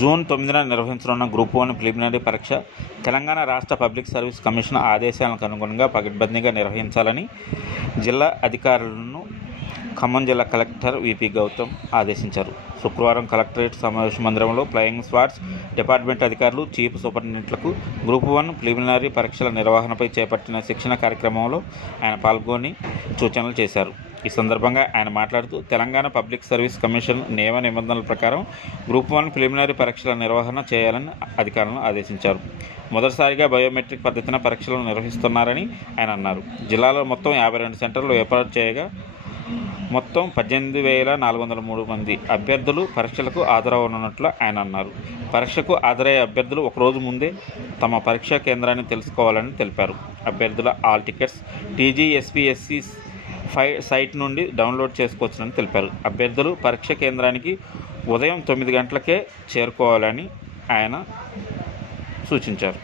June తొమ్మిదిన నిర్వహించనున్న group one preliminary పరీక్ష తెలంగాణ రాష్ట్ర పబ్లిక్ సర్వీస్ కమిషన్ ఆదేశాలకు అనుగుణంగా పకడ్బందీగా నిర్వహించాలని జిల్లా అధికారులను ఖమ్మం జిల్లా కలెక్టర్ విపి గౌతమ్ ఆదేశించారు. శుక్రవారం కలెక్టరేట్ సమావేశ మందిరంలో ఫ్లయింగ్ స్క్వాడ్స్ డిపార్ట్మెంట్ అధికారులు చీఫ్ సూపరింటెండెంట్లకు గ్రూప్ వన్ ప్రిలిమినరీ పరీక్షల నిర్వహణపై చేపట్టిన శిక్షణ కార్యక్రమంలో ఆయన పాల్గొని సూచనలు చేశారు. ఈ సందర్భంగా ఆయన మాట్లాడుతూ తెలంగాణ పబ్లిక్ సర్వీస్ కమిషన్ నియమ నిబంధనల ప్రకారం గ్రూప్ వన్ ప్రిలిమినరీ పరీక్షల నిర్వహణ చేయాలని అధికారులను ఆదేశించారు. మొదటిసారిగా బయోమెట్రిక్ పద్ధతిన పరీక్షలు నిర్వహిస్తున్నారని ఆయన అన్నారు. జిల్లాలో మొత్తం యాభై రెండు సెంటర్లు ఏర్పాటు చేయగా మొత్తం పద్దెనిమిది వేల నాలుగు వందల మూడు మంది అభ్యర్థులు పరీక్షలకు హాజరవనున్నట్లు ఆయన అన్నారు. పరీక్షకు హాజరయ్యే అభ్యర్థులు ఒకరోజు ముందే తమ పరీక్షా కేంద్రాన్ని తెలుసుకోవాలని తెలిపారు. అభ్యర్థుల ఆల్ టికెట్స్ టీజీఎస్పీఎస్సి ఫై సైట్ నుండి డౌన్లోడ్ చేసుకోవచ్చునని తెలిపారు. అభ్యర్థులు పరీక్ష కేంద్రానికి ఉదయం తొమ్మిది గంటలకే చేరుకోవాలని ఆయన సూచించారు.